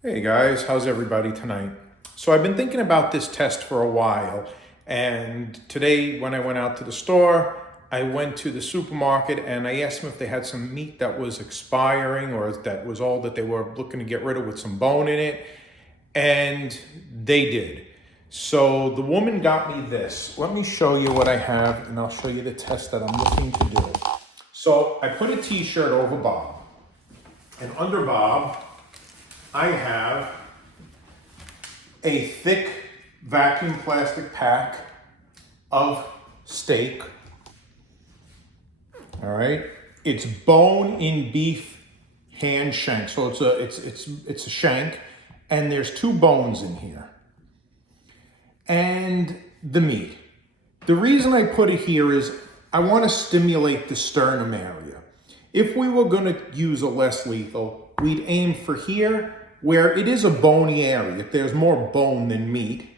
Hey guys, how's everybody tonight? So I've been thinking about this test for a while, and today when I went out to the store, I went to the supermarket and I asked them if they had some meat that was expiring or that was all that they were looking to get rid of with some bone in it, and they did. So the woman got me this. Let me show you what I have and I'll show you the test that I'm looking to do. So I put a t-shirt over Bob, and under Bob, I have a thick vacuum plastic pack of steak. All right, it's bone-in beef hand shank, so it's a shank, and there's two bones in here, and the meat. The reason I put it here is I want to stimulate the sternum area. If we were going to use a less lethal, we'd aim for here where it is a bony area. There's more bone than meat.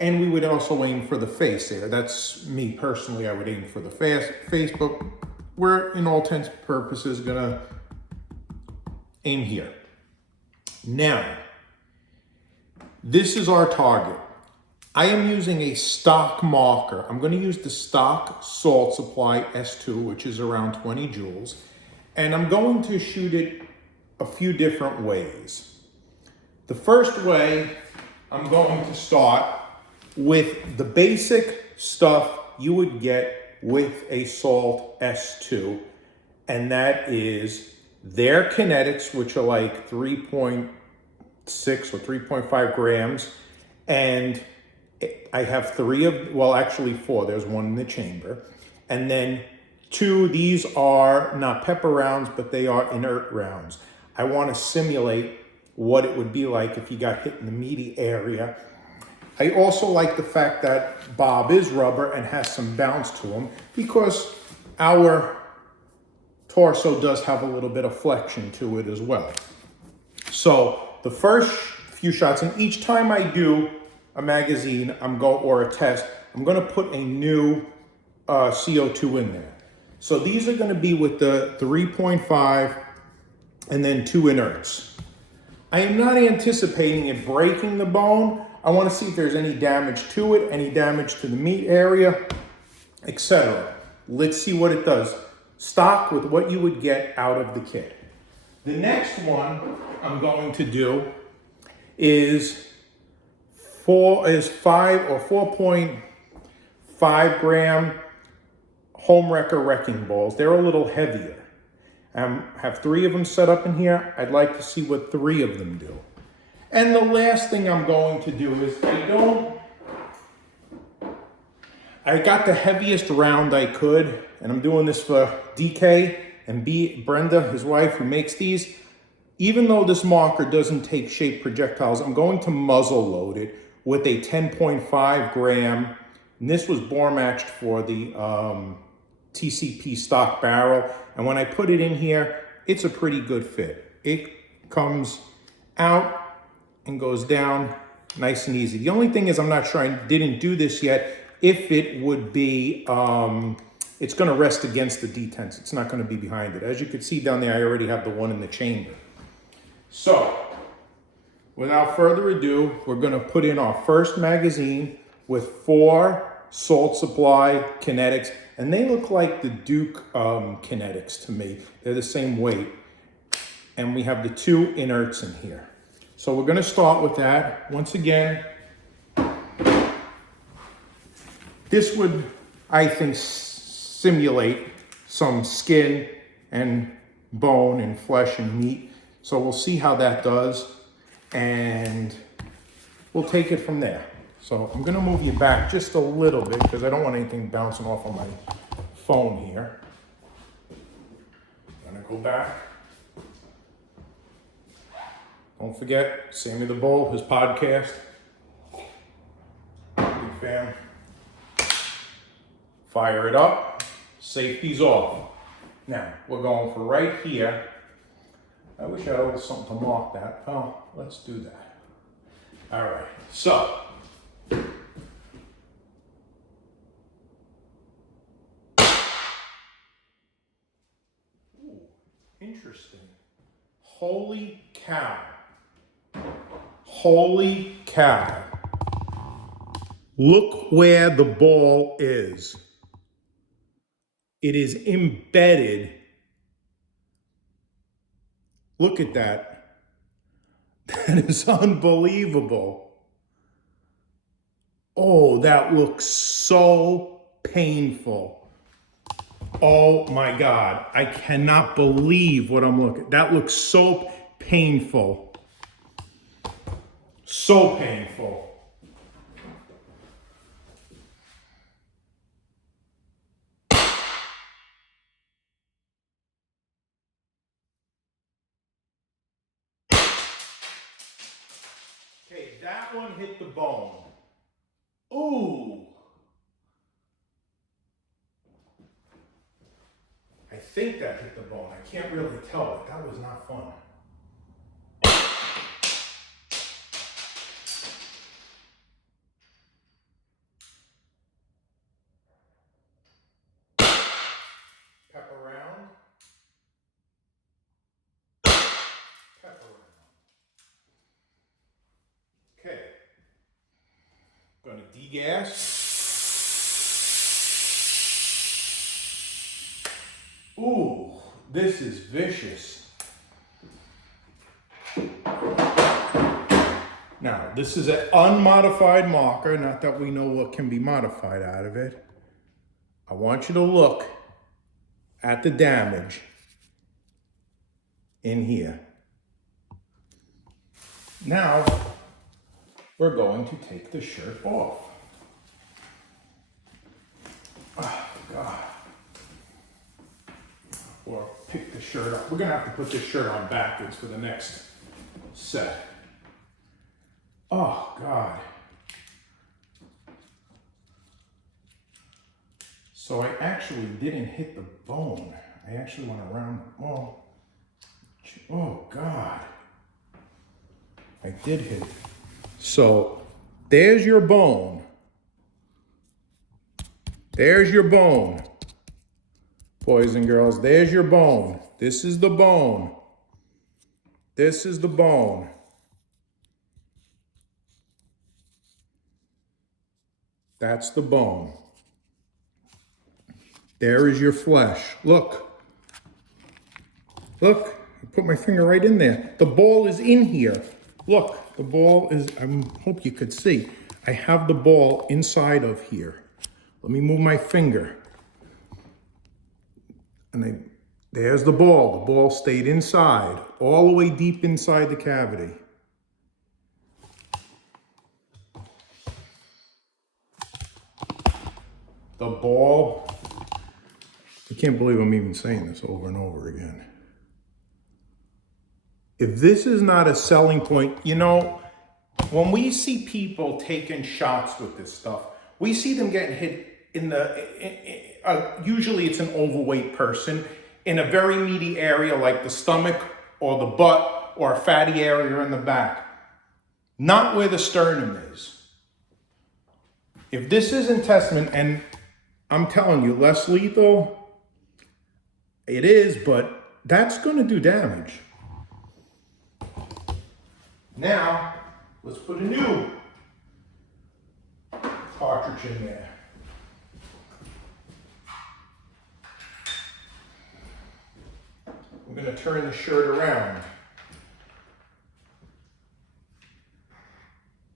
And we would also aim for the face there. That's me personally, I would aim for the face, but we're in all intents and purposes gonna aim here. Now, this is our target. I am using a stock marker. I'm going to use the stock salt supply S2, which is around 20 joules. And I'm going to shoot it a few different ways. The first way, I'm going to start with the basic stuff you would get with a salt S2. And that is their kinetics, which are like 3.6 or 3.5 grams. And I have actually four. There's one in the chamber. And then two, these are not pepper rounds, but they are inert rounds. I want to simulate what it would be like if you got hit in the meaty area. I also like the fact that Bob is rubber and has some bounce to him because our torso does have a little bit of flexion to it as well. So the first few shots, and each time I do a magazine, or a test, I'm going to put a new CO2 in there. So these are going to be with the 3.5 and then two inerts. I am not anticipating it breaking the bone. I want to see if there's any damage to it, any damage to the meat area, etc. Let's see what it does. Stock with what you would get out of the kit. The next one I'm going to do is 5 or 4.5 gram home wrecker wrecking balls. They're a little heavier. I have 3 of them set up in here. I'd like to see what 3 of them do. And the last thing I'm going to do is I got the heaviest round I could, and I'm doing this for DK and Brenda, his wife, who makes these. Even though this marker doesn't take shape projectiles, I'm going to muzzle load it with a 10.5 gram, and this was bore matched for the TCP stock barrel. And when I put it in here, it's a pretty good fit. It comes out and goes down nice and easy. The only thing is I'm not sure, I didn't do this yet, if it would be, it's gonna rest against the detents. It's not gonna be behind it. As you can see down there, I already have the one in the chamber. So, without further ado, we're gonna put in our first magazine with 4 salt supply kinetics, and they look like the Duke kinetics to me. They're the same weight. And we have the 2 inerts in here. So we're gonna start with that. Once again, this would, I think, simulate some skin and bone and flesh and meat. So we'll see how that does, and we'll take it from there. So I'm gonna move you back just a little bit because I don't want anything bouncing off of my phone here. I'm gonna go back. Don't forget, Sammy the Bull, his podcast. Big fan. Fire it up. Safety's off. Now, we're going for right here. I wish I had something to mark that. Oh, let's do that. All right, so. Ooh, interesting. Holy cow. Holy cow. Look where the ball is. It is embedded. Look at that. That is unbelievable. Oh, that looks so painful. Oh my God. I cannot believe what I'm looking at. That looks so painful. So painful. Okay, that one hit the bone. Ooh. I think that hit the bone. I can't really tell, but that was not fun. Pep around. Pep around. Okay. Gonna degas. Ooh, this is vicious. Now, this is an unmodified marker, not that we know what can be modified out of it. I want you to look at the damage in here. Now, we're going to take the shirt off. Oh, God. Or pick the shirt up. We're gonna have to put this shirt on backwards for the next set. Oh, God. So I actually didn't hit the bone. I actually went around, oh God. I did hit. So there's your bone. There's your bone. Boys and girls, there's your bone. This is the bone. This is the bone. That's the bone. There is your flesh. Look. Look, I put my finger right in there. The ball is in here. Look, the ball is, I hope you could see. I have the ball inside of here. Let me move my finger. And there's the ball. The ball stayed inside, all the way deep inside the cavity. The ball, I can't believe I'm even saying this over and over again. If this is not a selling point, you know, when we see people taking shots with this stuff, we see them getting hit in usually it's an overweight person in a very meaty area like the stomach or the butt or a fatty area in the back. Not where the sternum is. If this isn't testament, and I'm telling you, less lethal, it is, but that's going to do damage. Now, let's put a new cartridge in there. We're going to turn the shirt around.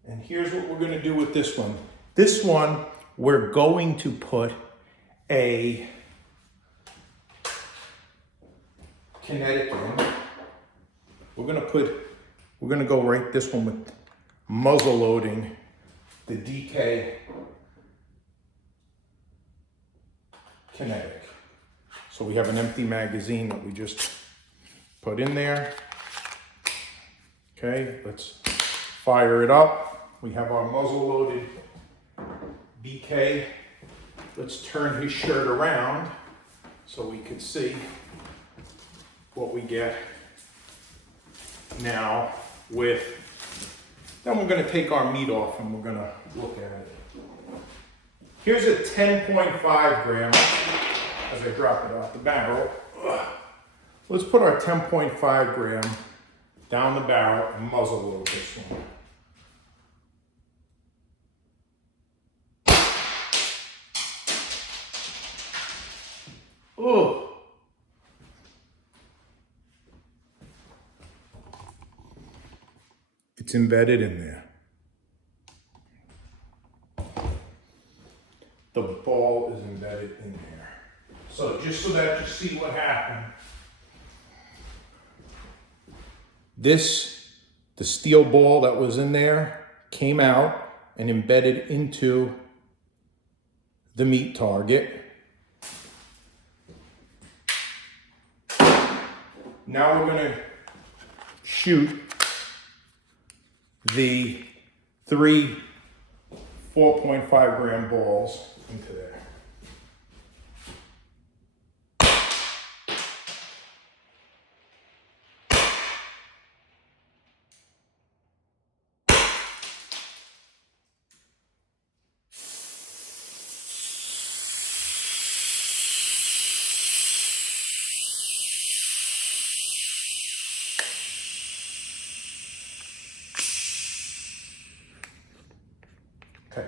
And here's what we're going to do with this one. This one, we're going to put a kinetic in. We're going to go right this one with muzzle loading the DK kinetic. So we have an empty magazine that we just put in there. Okay, let's fire it up. We have our muzzle loaded BK. Let's turn his shirt around so we can see what we get now with, then we're going to take our meat off and we're going to look at it. Here's a 10.5 gram as I drop it off the barrel. Let's put our 10.5 gram down the barrel and muzzle load this one. Oh. It's embedded in there. The ball is embedded in there. So just so that you see what happened. The steel ball that was in there came out and embedded into the meat target. Now we're going to shoot the 3 4.5 gram balls into there. Okay,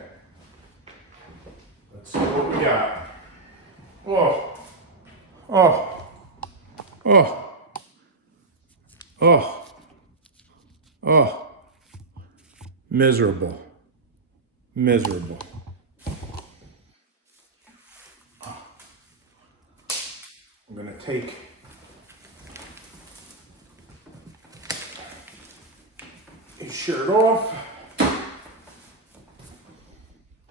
let's see what we got. Oh, oh, oh, oh, oh, miserable, miserable. I'm gonna take his shirt off.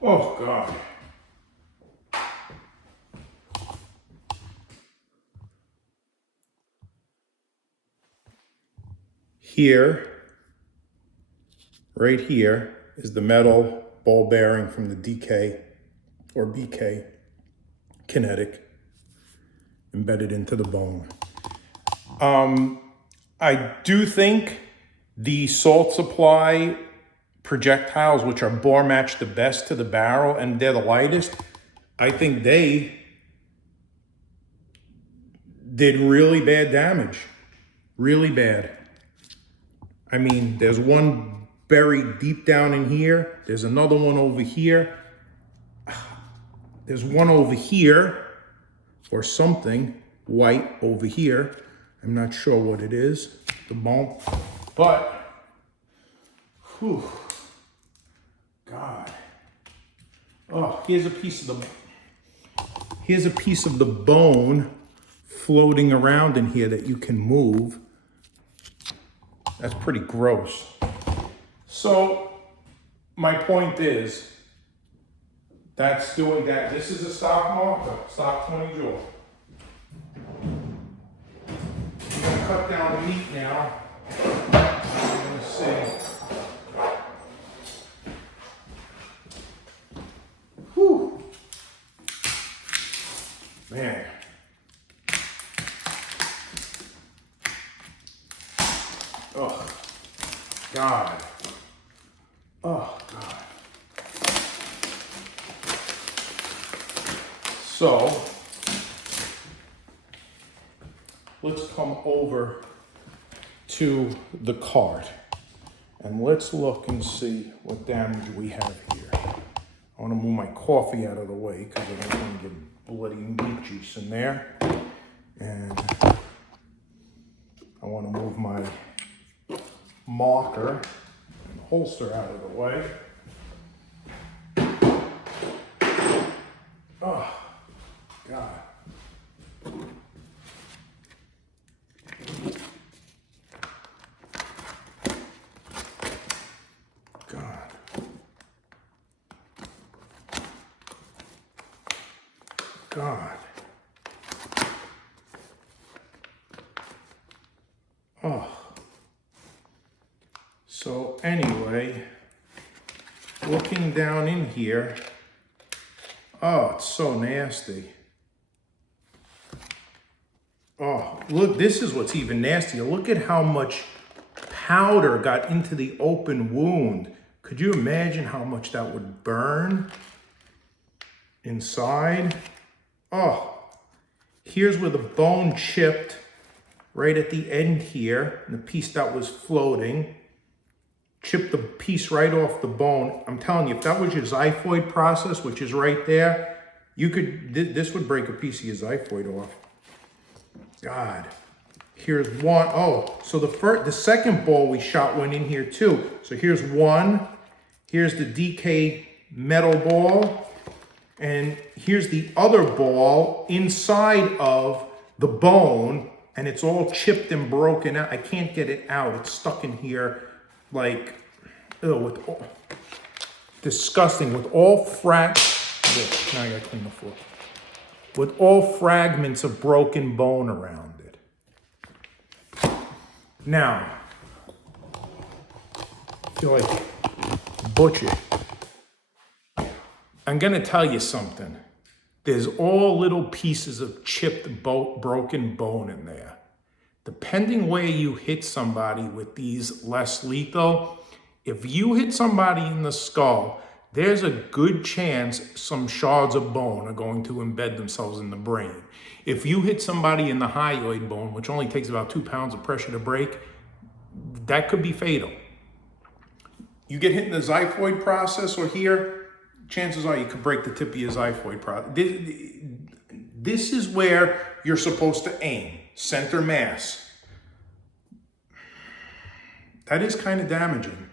Oh, God. Here, right here, is the metal ball bearing from the DK or BK kinetic embedded into the bone. I do think the salt supply projectiles, which are bore matched the best to the barrel and they're the lightest, I think they did really bad damage. Really bad. I mean, there's one buried deep down in here. There's another one over here. There's one over here, or something white over here. I'm not sure what it is, the bone. But, whew, God. Oh, here's a piece of the bone floating around in here that you can move. That's pretty gross. So my point is, that's doing that. This is a stock marker, stock 20 jaw. I'm gonna cut down the meat now. I'm gonna see. Whew. Man. Oh, God. Oh, God. So, let's come over to the cart and let's look and see what damage we have here. I want to move my coffee out of the way because I don't want to get bloody meat juice in there. And I want to move my marker and holster out of the way. Oh, God. God. God. Oh. So anyway, looking down in here, oh, it's so nasty. Oh, look, this is what's even nastier. Look at how much powder got into the open wound. Could you imagine how much that would burn inside? Oh, here's where the bone chipped right at the end here, and the piece that was floating. Chip the piece right off the bone. I'm telling you, if that was your xiphoid process, which is right there, You could, this would break a piece of your xiphoid off. God. Here's one. Oh, so the second ball we shot went in here too. So here's one. Here's the DK metal ball. And here's the other ball inside of the bone. And it's all chipped and broken out. I can't get it out. It's stuck in here like, oh, disgusting. With all now I gotta clean the floor. With all fragments of broken bone around it. Now, I feel like butcher. I'm gonna tell you something. There's all little pieces of chipped, broken bone in there. Depending where you hit somebody with these less lethal, if you hit somebody in the skull, there's a good chance some shards of bone are going to embed themselves in the brain. If you hit somebody in the hyoid bone, which only takes about 2 pounds of pressure to break, that could be fatal. You get hit in the xiphoid process or here, chances are you could break the tip of your xiphoid process. This is where you're supposed to aim, center mass. That is kind of damaging.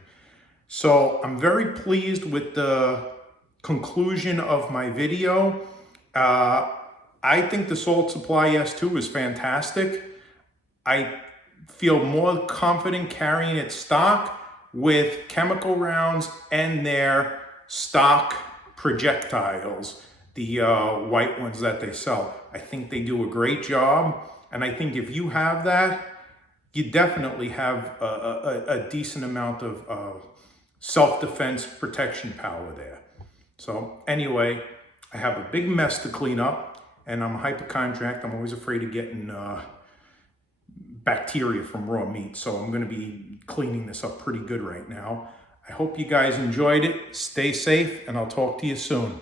So I'm very pleased with the conclusion of my video. I think the Salt Supply S2 is fantastic. I feel more confident carrying it stock with chemical rounds and their stock projectiles, the white ones that they sell. I think they do a great job. And I think if you have that, you definitely have a decent amount of self-defense protection power there. So anyway, I have a big mess to clean up, and I'm a hypochondriac. I'm always afraid of getting bacteria from raw meat. So I'm gonna be cleaning this up pretty good right now. I hope you guys enjoyed it. Stay safe, and I'll talk to you soon.